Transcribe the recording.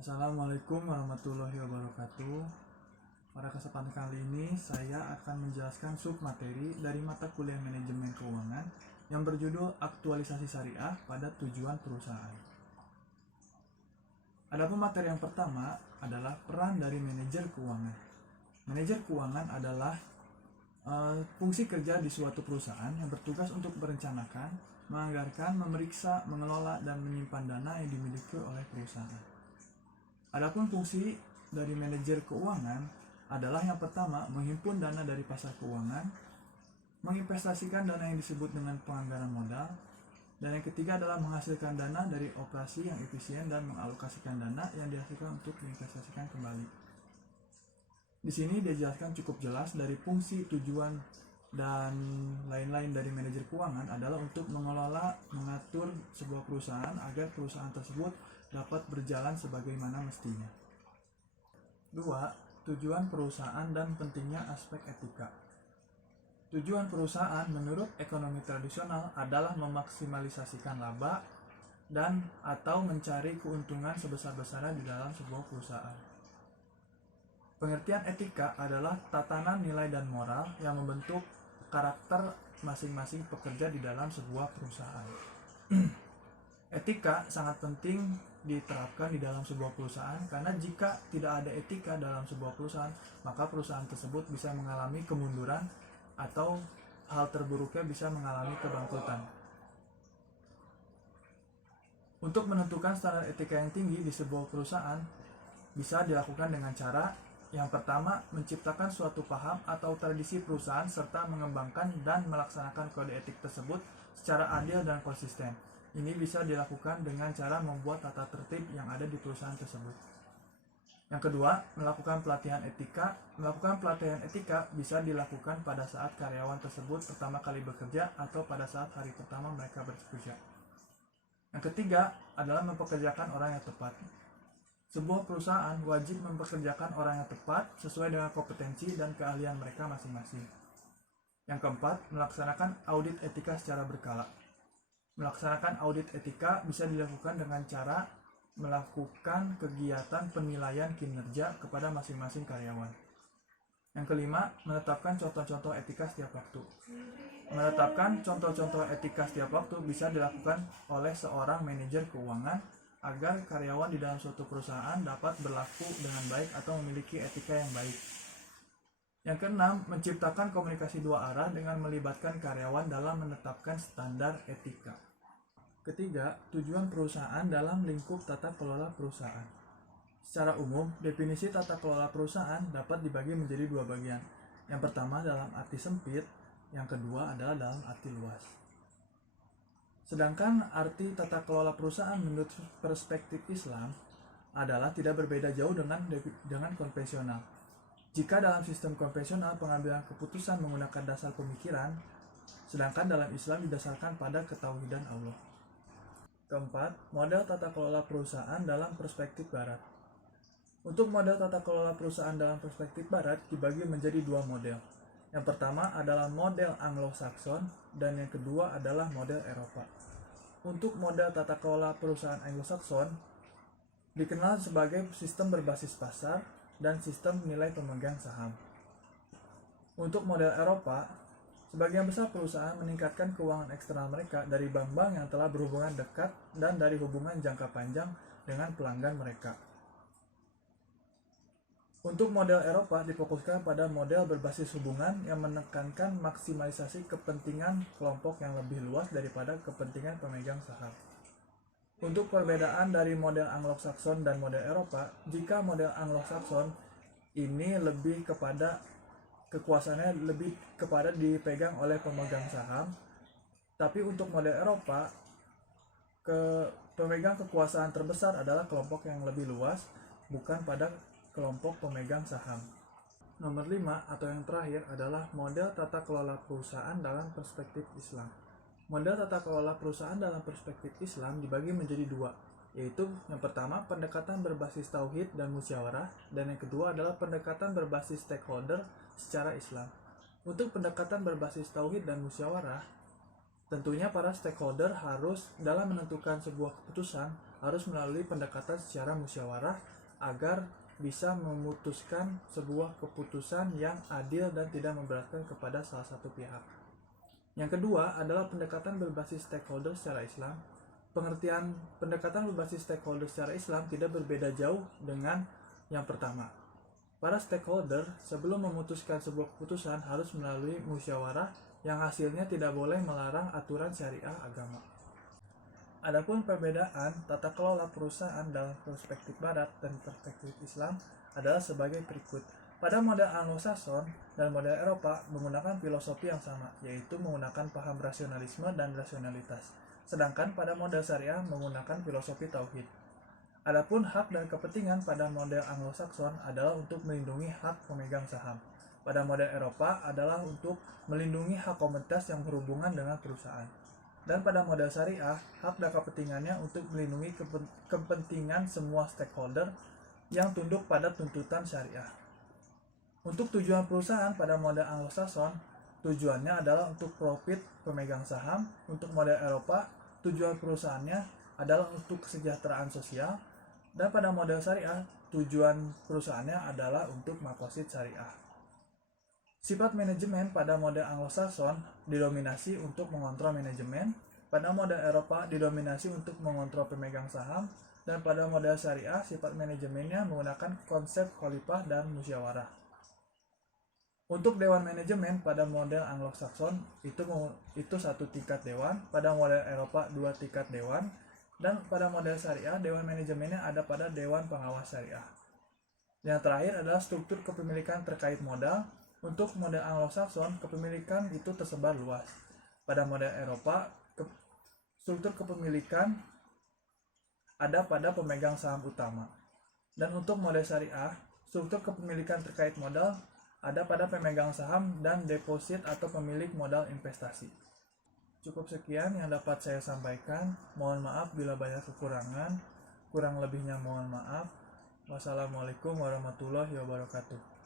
Assalamualaikum warahmatullahi wabarakatuh. Pada kesempatan kali ini saya akan menjelaskan submateri dari mata kuliah manajemen keuangan yang berjudul aktualisasi syariah pada tujuan perusahaan. Adapun materi yang pertama adalah peran dari manajer keuangan. Manajer keuangan adalah fungsi kerja di suatu perusahaan yang bertugas untuk merencanakan, menganggarkan, memeriksa, mengelola, dan menyimpan dana yang dimiliki oleh perusahaan. Adapun fungsi dari manajer keuangan adalah yang pertama, menghimpun dana dari pasar keuangan, menginvestasikan dana yang disebut dengan penganggaran modal, dan yang ketiga adalah menghasilkan dana dari operasi yang efisien dan mengalokasikan dana yang dihasilkan untuk diinvestasikan kembali. Di sini dijelaskan cukup jelas dari fungsi, tujuan, dan lain-lain dari manajer keuangan adalah untuk mengelola, mengatur sebuah perusahaan agar perusahaan tersebut dapat berjalan sebagaimana mestinya. 2. Tujuan perusahaan dan pentingnya aspek etika. Tujuan perusahaan menurut ekonomi tradisional adalah memaksimalisasikan laba dan atau mencari keuntungan sebesar-besarnya di dalam sebuah perusahaan. Pengertian etika adalah tatanan nilai dan moral yang membentuk karakter masing-masing pekerja di dalam sebuah perusahaan. Etika sangat penting diterapkan di dalam sebuah perusahaan karena jika tidak ada etika dalam sebuah perusahaan, maka perusahaan tersebut bisa mengalami kemunduran atau hal terburuknya bisa mengalami kebangkrutan. Untuk menentukan standar etika yang tinggi di sebuah perusahaan bisa dilakukan dengan cara yang pertama, menciptakan suatu paham atau tradisi perusahaan serta mengembangkan dan melaksanakan kode etik tersebut secara adil dan konsisten. Ini bisa dilakukan dengan cara membuat tata tertib yang ada di perusahaan tersebut. Yang kedua, melakukan pelatihan etika. Melakukan pelatihan etika bisa dilakukan pada saat karyawan tersebut pertama kali bekerja atau pada saat hari pertama mereka bekerja. Yang ketiga adalah mempekerjakan orang yang tepat. Sebuah perusahaan wajib mempekerjakan orang yang tepat sesuai dengan kompetensi dan keahlian mereka masing-masing. Yang keempat, melaksanakan audit etika secara berkala. Melaksanakan audit etika bisa dilakukan dengan cara melakukan kegiatan penilaian kinerja kepada masing-masing karyawan. Yang kelima, menetapkan contoh-contoh etika setiap waktu. Menetapkan contoh-contoh etika setiap waktu bisa dilakukan oleh seorang manajer keuangan agar karyawan di dalam suatu perusahaan dapat berlaku dengan baik atau memiliki etika yang baik. Yang keenam, menciptakan komunikasi dua arah dengan melibatkan karyawan dalam menetapkan standar etika. Ketiga, tujuan perusahaan dalam lingkup tata kelola perusahaan. Secara umum, definisi tata kelola perusahaan dapat dibagi menjadi dua bagian. Yang pertama dalam arti sempit, yang kedua adalah dalam arti luas. Sedangkan arti tata kelola perusahaan menurut perspektif Islam adalah tidak berbeda jauh dengan konvensional. Jika dalam sistem konvensional pengambilan keputusan menggunakan dasar pemikiran, sedangkan dalam Islam didasarkan pada ketauhidan Allah. Keempat, model tata kelola perusahaan dalam perspektif Barat. Untuk model tata kelola perusahaan dalam perspektif Barat dibagi menjadi dua model. Yang pertama adalah model Anglo-Saxon dan yang kedua adalah model Eropa. Untuk model tata kelola perusahaan Anglo-Saxon dikenal sebagai sistem berbasis pasar dan sistem nilai pemegang saham. Untuk model Eropa, sebagian besar perusahaan meningkatkan keuangan eksternal mereka dari bank-bank yang telah berhubungan dekat dan dari hubungan jangka panjang dengan pelanggan mereka. Untuk model Eropa difokuskan pada model berbasis hubungan yang menekankan maksimalisasi kepentingan kelompok yang lebih luas daripada kepentingan pemegang saham. Untuk perbedaan dari model Anglo-Saxon dan model Eropa, jika model Anglo-Saxon ini lebih kepada kekuasaannya lebih kepada dipegang oleh pemegang saham, tapi untuk model Eropa pemegang kekuasaan terbesar adalah kelompok yang lebih luas, bukan pada kelompok pemegang saham. Nomor 5 atau yang terakhir adalah model tata kelola perusahaan dalam perspektif Islam. Model tata kelola perusahaan dalam perspektif Islam dibagi menjadi dua, yaitu yang pertama pendekatan berbasis tauhid dan musyawarah, dan yang kedua adalah pendekatan berbasis stakeholder secara Islam. Untuk pendekatan berbasis tauhid dan musyawarah, tentunya para stakeholder harus dalam menentukan sebuah keputusan harus melalui pendekatan secara musyawarah agar bisa memutuskan sebuah keputusan yang adil dan tidak memberatkan kepada salah satu pihak. Yang kedua adalah pendekatan berbasis stakeholder secara Islam. Pengertian pendekatan berbasis stakeholder secara Islam tidak berbeda jauh dengan yang pertama. Para stakeholder sebelum memutuskan sebuah keputusan harus melalui musyawarah yang hasilnya tidak boleh melarang aturan syariah agama. Adapun perbedaan tata kelola perusahaan dalam perspektif Barat dan perspektif Islam adalah sebagai berikut. Pada model Anglo-Saxon dan model Eropa menggunakan filosofi yang sama, yaitu menggunakan paham rasionalisme dan rasionalitas. Sedangkan pada model Syariah menggunakan filosofi tauhid. Adapun hak dan kepentingan pada model Anglo-Saxon adalah untuk melindungi hak pemegang saham. Pada model Eropa adalah untuk melindungi hak komunitas yang berhubungan dengan perusahaan. Dan pada model Syariah, hak dan kepentingannya untuk melindungi kepentingan semua stakeholder yang tunduk pada tuntutan syariah. Untuk tujuan perusahaan pada model Anglo-Saxon, tujuannya adalah untuk profit pemegang saham. Untuk model Eropa, tujuan perusahaannya adalah untuk kesejahteraan sosial. Dan pada model Syariah, tujuan perusahaannya adalah untuk maqasid syariah. Sifat manajemen pada model Anglo-Saxon didominasi untuk mengontrol manajemen, pada model Eropa didominasi untuk mengontrol pemegang saham, dan pada model Syariah sifat manajemennya menggunakan konsep khalifah dan musyawarah. Untuk dewan manajemen pada model Anglo-Saxon itu satu tingkat dewan, pada model Eropa 2 tingkat dewan, dan pada model Syariah dewan manajemennya ada pada dewan pengawas syariah. Yang terakhir adalah struktur kepemilikan terkait modal. Untuk model Anglo-Saxon, kepemilikan itu tersebar luas. Pada model Eropa, struktur kepemilikan ada pada pemegang saham utama. Dan untuk model Syariah, struktur kepemilikan terkait modal ada pada pemegang saham dan deposit atau pemilik modal investasi. Cukup sekian yang dapat saya sampaikan. Mohon maaf bila banyak kekurangan. Kurang lebihnya mohon maaf. Wassalamualaikum warahmatullahi wabarakatuh.